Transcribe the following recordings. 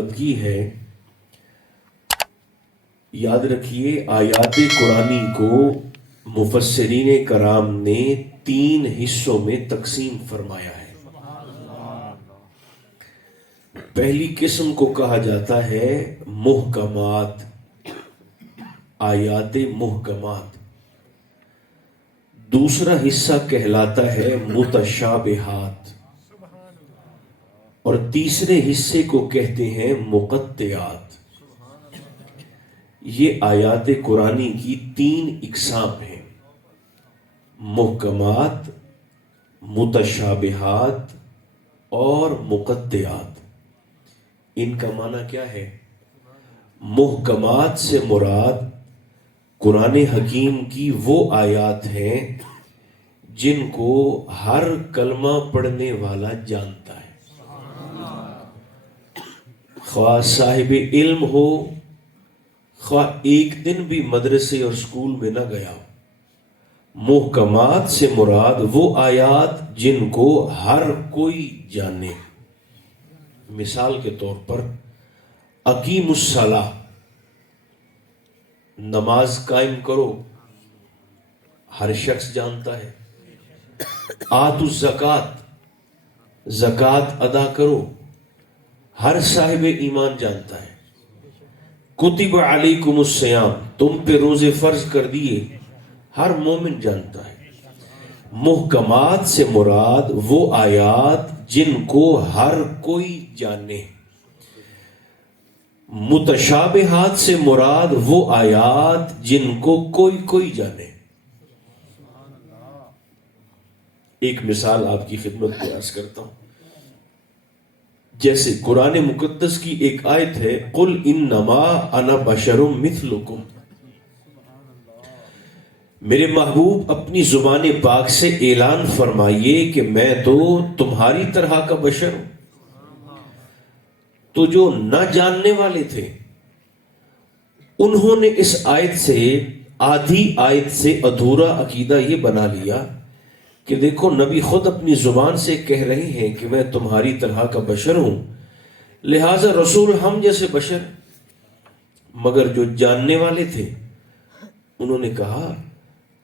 تلاوت کی ہے، یاد رکھیے آیات قرآنی کو مفسرین کرام نے 3 حصوں میں تقسیم فرمایا ہے۔ پہلی قسم کو کہا جاتا ہے محکمات، آیات محکمات۔ دوسرا حصہ کہلاتا ہے متشابہات، اور تیسرے حصے کو کہتے ہیں مقطعات۔ یہ آیات قرآنی کی 3 اقسام ہیں: محکمات، متشابہات اور مقطعات۔ ان کا معنی کیا ہے؟ محکمات سے مراد قرآن حکیم کی وہ آیات ہیں جن کو ہر کلمہ پڑھنے والا جانتا ہے، خواہ صاحب علم ہو، خواہ ایک دن بھی مدرسے اور اسکول میں نہ گیا ہو۔ محکمات سے مراد وہ آیات جن کو ہر کوئی جانے۔ مثال کے طور پر اقیم الصلاۃ، نماز قائم کرو، ہر شخص جانتا ہے۔ آتوا الزکوٰۃ، زکوٰۃ ادا کرو، ہر صاحب ایمان جانتا ہے۔ کتب علیکم الصیام، تم پہ روزے فرض کر دیے، ہر مومن جانتا ہے۔ محکمات سے مراد وہ آیات جن کو ہر کوئی جانے۔ متشابہات سے مراد وہ آیات جن کو کوئی جانے۔ ایک مثال آپ کی خدمت میں عرض کرتا ہوں۔ جیسے قرآن مقدس کی ایک آیت ہے، قل انما انا بشر مثلکم۔ میرے محبوب اپنی زبان پاک سے اعلان فرمائیے کہ میں تو تمہاری طرح کا بشر ہوں۔ تو جو نہ جاننے والے تھے انہوں نے اس آیت سے، آدھی آیت سے ادھورا عقیدہ یہ بنا لیا کہ دیکھو نبی خود اپنی زبان سے کہہ رہے ہیں کہ میں تمہاری طرح کا بشر ہوں، لہٰذا رسول ہم جیسے بشر۔ مگر جو جاننے والے تھے انہوں نے کہا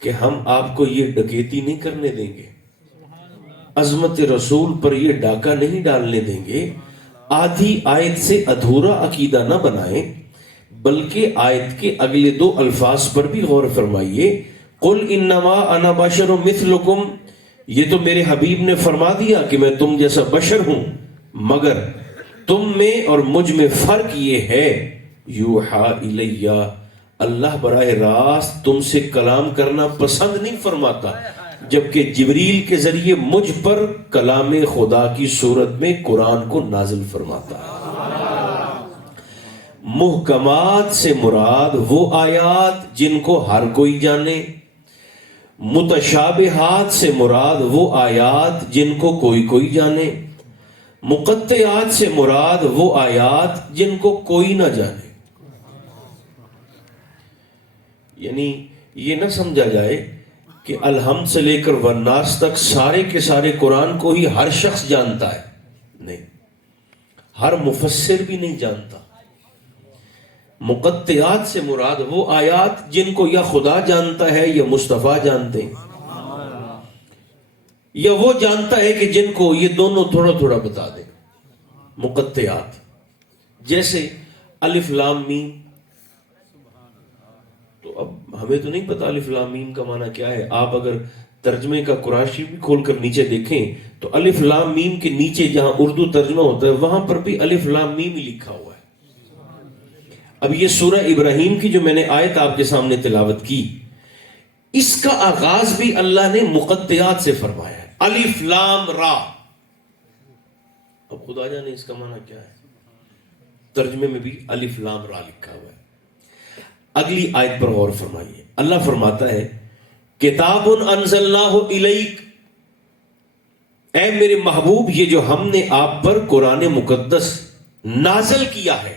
کہ ہم آپ کو یہ ڈکیتی نہیں کرنے دیں گے، عظمت رسول پر یہ ڈاکہ نہیں ڈالنے دیں گے۔ آدھی آیت سے ادھورا عقیدہ نہ بنائیں، بلکہ آیت کے اگلے 2 الفاظ پر بھی غور فرمائیے۔ قل انما انا بشر مثلکم، یہ تو میرے حبیب نے فرما دیا کہ میں تم جیسا بشر ہوں، مگر تم میں اور مجھ میں فرق یہ ہے، یوحا الیہ، اللہ براہ راست تم سے کلام کرنا پسند نہیں فرماتا، جبکہ جبریل کے ذریعے مجھ پر کلام خدا کی صورت میں قرآن کو نازل فرماتا ہے۔ محکمات سے مراد وہ آیات جن کو ہر کوئی جانے۔ متشابہات سے مراد وہ آیات جن کو کوئی جانے۔ مقطعات سے مراد وہ آیات جن کو کوئی نہ جانے۔ یعنی یہ نہ سمجھا جائے کہ الحمد سے لے کر والناس تک سارے کے سارے قرآن کو ہی ہر شخص جانتا ہے، نہیں، ہر مفسر بھی نہیں جانتا۔ مقطعات سے مراد وہ آیات جن کو یا خدا جانتا ہے یا مصطفیٰ جانتے ہیں، یا وہ جانتا ہے کہ جن کو یہ دونوں تھوڑا تھوڑا بتا دیں۔ مقطعات جیسے الف لام میم، تو اب ہمیں تو نہیں پتا الف لام میم کا معنی کیا ہے۔ آپ اگر ترجمے کا قرآن شریف بھی کھول کر نیچے دیکھیں تو الف لام میم کے نیچے جہاں اردو ترجمہ ہوتا ہے وہاں پر بھی الف لام میم ہی لکھا ہوا ہے۔ اب یہ سورہ ابراہیم کی جو میں نے آیت آپ کے سامنے تلاوت کی، اس کا آغاز بھی اللہ نے مقطعات سے فرمایا ہے، الف لام را۔ اب خدا جانے اس کا معنی کیا ہے، ترجمے میں بھی الف لام را لکھا ہوا ہے۔ اگلی آیت پر غور فرمائیے، اللہ فرماتا ہے کتاب انزلناہ الیک، اے میرے محبوب یہ جو ہم نے آپ پر قرآن مقدس نازل کیا ہے۔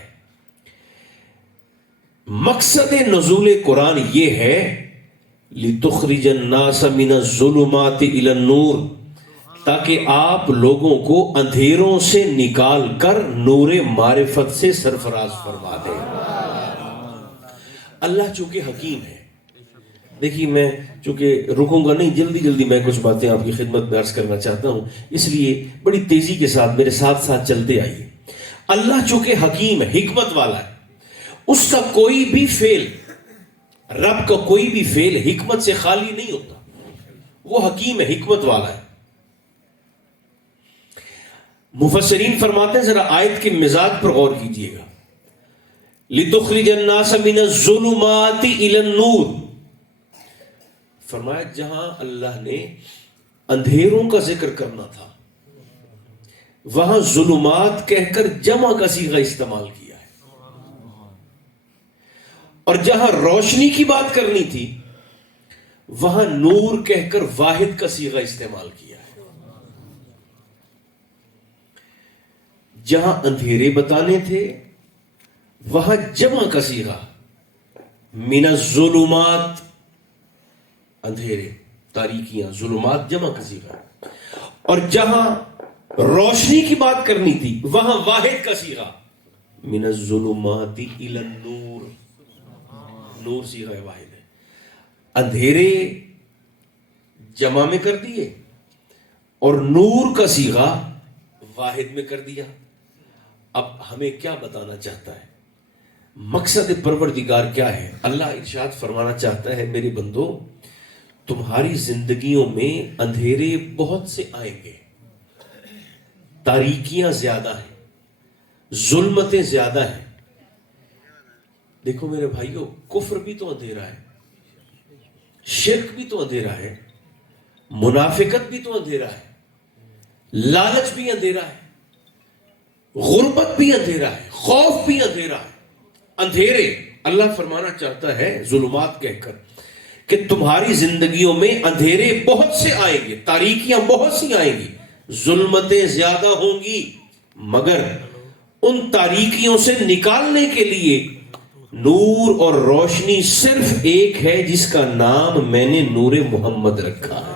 مقصد نزول قرآن یہ ہے لِتُخْرِجَ النَّاسَ مِنَ الظُّلُمَاتِ إِلَى النُّورِ، تاکہ آپ لوگوں کو اندھیروں سے نکال کر نور معرفت سے سرفراز فرما دے۔ اللہ چونکہ حکیم ہے، دیکھیے میں چونکہ رکوں گا نہیں، جلدی جلدی میں کچھ باتیں آپ کی خدمت میں عرض کرنا چاہتا ہوں، اس لیے بڑی تیزی کے ساتھ میرے ساتھ ساتھ چلتے آئیے۔ اللہ چونکہ حکیم ہے، حکمت والا ہے، اس کا کوئی بھی فعل، رب کا کوئی بھی فعل حکمت سے خالی نہیں ہوتا، وہ حکیم ہے، حکمت والا ہے۔ مفسرین فرماتے ہیں، ذرا آیت کے مزاج پر غور کیجئے گا، لِتُخْرِجَ النَّاسَ مِنَ الظُّلُمَاتِ إِلَى النُّورِ، فرمایا جہاں اللہ نے اندھیروں کا ذکر کرنا تھا وہاں ظلمات کہہ کر جمع کا صیغہ استعمال کیا ہے، اور جہاں روشنی کی بات کرنی تھی وہاں نور کہہ کر واحد کا صیغہ استعمال کیا ہے۔ جہاں اندھیرے بتانے تھے وہاں جمع کا صیغہ من الظلمات، اندھیرے، تاریکیاں، ظلمات جمع کا صیغہ، اور جہاں روشنی کی بات کرنی تھی وہاں واحد کا صیغہ من الظلمات الی النور، نور صیغہ واحد ہے۔ اندھیرے جمع میں کر دیے اور نور کا صیغہ واحد میں کر دیا۔ اب ہمیں کیا بتانا چاہتا ہے؟ مقصد پروردگار کیا ہے؟ اللہ ارشاد فرمانا چاہتا ہے، میرے بندو تمہاری زندگیوں میں اندھیرے بہت سے آئیں گے، تاریکیاں زیادہ ہیں، ظلمتیں زیادہ ہیں۔ دیکھو میرے بھائیو، کفر بھی تو اندھیرا ہے، شرک بھی تو اندھیرا ہے، منافقت بھی تو اندھیرا ہے، لالچ بھی اندھیرا ہے، غربت بھی اندھیرا ہے، خوف بھی اندھیرا ہے۔ اندھیرے اللہ فرمانا چاہتا ہے ظلمات کہہ کر کہ تمہاری زندگیوں میں اندھیرے بہت سے آئیں گے، تاریکیاں بہت سی آئیں گی، ظلمتیں زیادہ ہوں گی، مگر ان تاریکیوں سے نکالنے کے لیے نور اور روشنی صرف ایک ہے، جس کا نام میں نے نور محمد رکھا ہے۔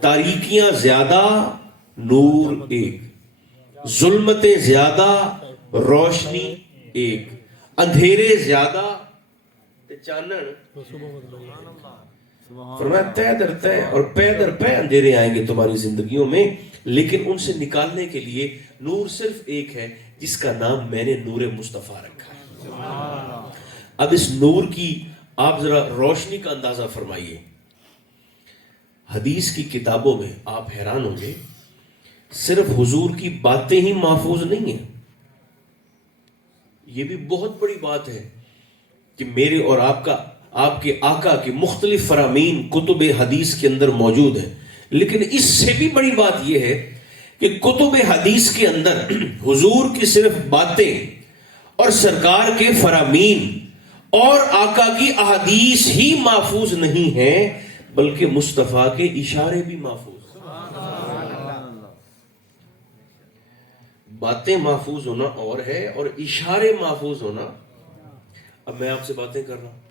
تاریکیاں زیادہ، نور ایک، ظلمتیں زیادہ، روشنی ایک، اندھیرے زیادہ چانن، فرمایا تے در تے اور پے در پے اندھیرے آئیں گے تمہاری زندگیوں میں، لیکن ان سے نکالنے کے لیے نور صرف ایک ہے، جس کا نام میں نے نور مصطفیٰ رکھا ہے۔ اب اس نور کی آپ ذرا روشنی کا اندازہ فرمائیے۔ حدیث کی کتابوں میں آپ حیران ہوں گے، صرف حضور کی باتیں ہی محفوظ نہیں ہیں، یہ بھی بہت بڑی بات ہے کہ میرے اور آپ کے آقا کے مختلف فرامین کتب حدیث کے اندر موجود ہیں، لیکن اس سے بھی بڑی بات یہ ہے کہ کتب حدیث کے اندر حضور کی صرف باتیں اور سرکار کے فرامین اور آقا کی احادیث ہی محفوظ نہیں ہیں، بلکہ مصطفیٰ کے اشارے بھی محفوظ ہیں۔ باتیں محفوظ ہونا اور ہے، اور اشارے محفوظ ہونا۔ اب میں آپ سے باتیں کر رہا ہوں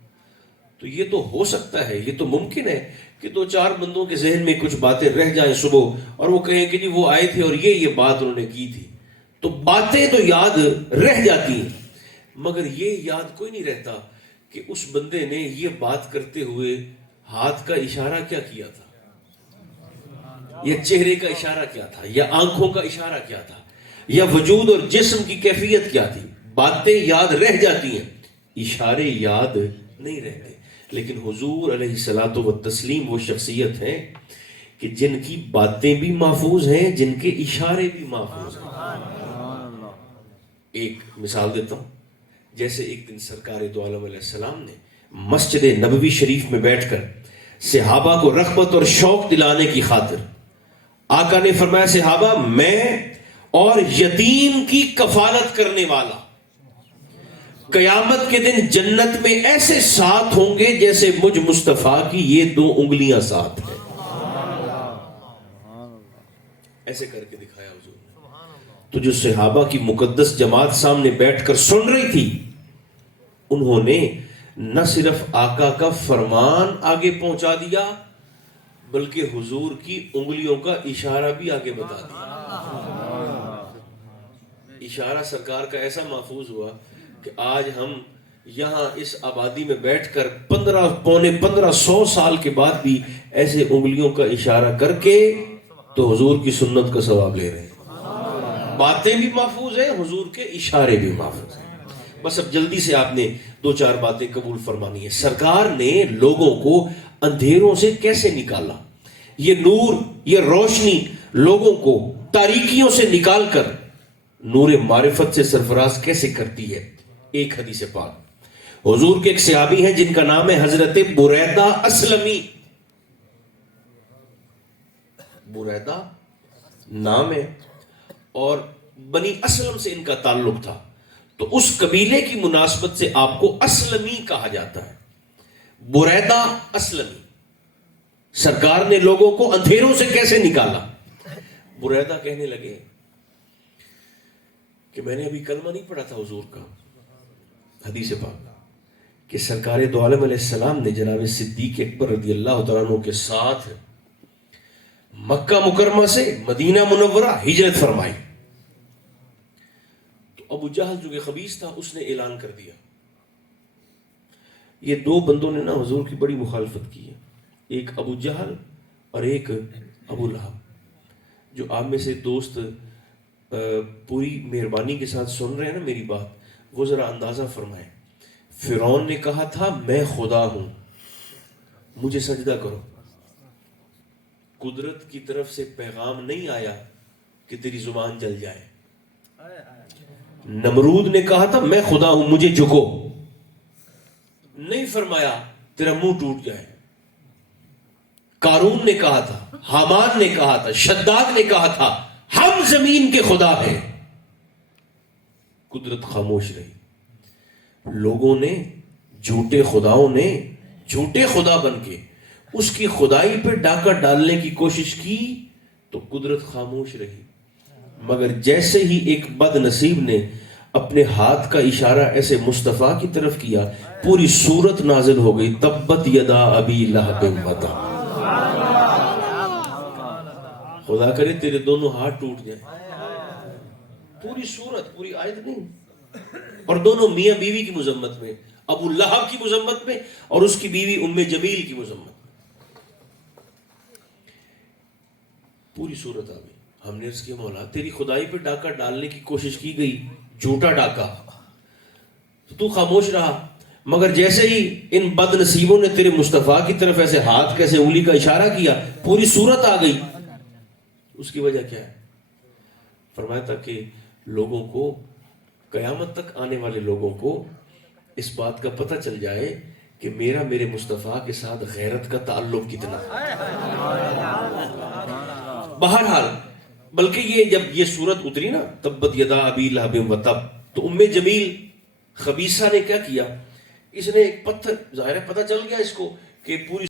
تو یہ تو ہو سکتا ہے، یہ تو ممکن ہے کہ دو چار بندوں کے ذہن میں کچھ باتیں رہ جائیں صبح، اور وہ کہیں کہ جی وہ آئے تھے اور یہ بات انہوں نے کی تھی، تو باتیں تو یاد رہ جاتی ہیں، مگر یہ یاد کوئی نہیں رہتا کہ اس بندے نے یہ بات کرتے ہوئے ہاتھ کا اشارہ کیا کیا تھا، یا چہرے کا اشارہ کیا تھا، یا آنکھوں کا اشارہ کیا تھا، یا وجود اور جسم کی کیفیت کیا تھی۔ باتیں یاد رہ جاتی ہیں، اشارے یاد نہیں رہتے۔ لیکن حضور علیہ الصلوۃ والتسلیم وہ شخصیت ہیں کہ جن کی باتیں بھی محفوظ ہیں، جن کے اشارے بھی محفوظ ہیں۔ ایک مثال دیتا ہوں، جیسے ایک دن سرکار دو عالم علیہ السلام نے مسجد نبوی شریف میں بیٹھ کر صحابہ کو رغبت اور شوق دلانے کی خاطر آقا نے فرمایا، صحابہ میں اور یتیم کی کفالت کرنے والا قیامت کے دن جنت میں ایسے ساتھ ہوں گے جیسے مجھ مصطفیٰ کی یہ دو انگلیاں ساتھ ہیں۔ ایسے کر کے دکھایا حضور نے۔ تو جو صحابہ کی مقدس جماعت سامنے بیٹھ کر سن رہی تھی، انہوں نے نہ صرف آقا کا فرمان آگے پہنچا دیا بلکہ حضور کی انگلیوں کا اشارہ بھی آگے بتا دیا. اشارہ سرکار کا ایسا محفوظ ہوا کہ آج ہم یہاں اس آبادی میں بیٹھ کر 1500 سال کے بعد بھی ایسے انگلیوں کا اشارہ کر کے تو حضور کی سنت کا ثواب لے رہے ہیں. باتیں بھی محفوظ ہیں, حضور کے اشارے بھی محفوظ ہیں. بس اب جلدی سے آپ نے 2-4 باتیں قبول فرمانی ہے. سرکار نے لوگوں کو اندھیروں سے کیسے نکالا, یہ نور, یہ روشنی لوگوں کو تاریکیوں سے نکال کر نور معرفت سے سرفراز کیسے کرتی ہے. ایک حدیث پاک, حضور کے ایک صحابی ہیں جن کا نام ہے حضرت بریدہ اسلمی. بریدہ نام ہے اور بنی اسلم سے ان کا تعلق تھا, تو اس قبیلے کی مناسبت سے آپ کو اسلمی کہا جاتا ہے. بریدہ اسلمی. سرکار نے لوگوں کو اندھیروں سے کیسے نکالا. بریدہ کہنے لگے کہ میں نے ابھی کلمہ نہیں پڑھا تھا حضور کا. حدیث پاک کہ سرکار دو عالم علیہ السلام نے جناب صدیق اکبر رضی اللہ تعالیٰ عنہ کے ساتھ مکہ مکرمہ سے مدینہ منورہ ہجرت فرمائی. تو ابو جہل جو کہ خبیث تھا اس نے اعلان کر دیا. یہ 2 بندوں نے نا حضور کی بڑی مخالفت کی ہے, ایک ابو جہل اور ایک ابو لہب. جو آپ میں سے دوست پوری مہربانی کے ساتھ سن رہے ہیں نا میری بات, وہ ذرا اندازہ فرمائیں. فرعون نے کہا تھا میں خدا ہوں, مجھے سجدہ کرو. قدرت کی طرف سے پیغام نہیں آیا کہ تیری زبان جل جائے. نمرود نے کہا تھا میں خدا ہوں مجھے جھکو, نہیں فرمایا تیرا منہ ٹوٹ جائے. قارون نے کہا تھا, حامان نے کہا تھا, شداد نے کہا تھا ہم زمین کے خدا ہیں. قدرت خاموش رہی. لوگوں نے, جھوٹے خداؤں نے جھوٹے خدا بن کے اس کی خدائی پہ ڈاکہ ڈالنے کی کوشش کی تو قدرت خاموش رہی. مگر جیسے ہی ایک بد نصیب نے اپنے ہاتھ کا اشارہ ایسے مصطفیٰ کی طرف کیا, پوری سورت نازل ہو گئی, تبت یدا ابی لہب وتب. خدا کرے تیرے دونوں ہاتھ ٹوٹ جائیں. پوری سورت, پوری آیت نہیں, اور دونوں میاں بیوی کی مذمت میں, ابو لہب کی مذمت میں اور اس کی بیوی ام جمیل کی مذمت میں. پوری صورت آ گئی. ہم نے عرض کیا مولا تیری خدائی پہ ڈاکہ ڈالنے کی کوشش کی گئی, جھوٹا ڈاکہ, تو خاموش رہا. مگر جیسے ہی ان بد نصیبوں نے تیرے مصطفیٰ کی طرف ایسے ہاتھ کیسے انگلی کا اشارہ کیا, پوری صورت آ گئی. اس کی وجہ کیا ہے؟ فرمایا تھا کہ لوگوں کو, قیامت تک آنے والے لوگوں کو اس بات کا پتہ چل جائے کہ میرا میرے مصطفیٰ کے ساتھ غیرت کا تعلق کتنا ہے. بہرحال بلکہ یہ جب یہ صورت اتری نا تبت یدا ابی لہب وتب, تو ام جمیل خبیثہ نے کیا کیا, اس نے ایک پتھر, ظاہر ہے پتہ چل گیا اس کو کہ پوری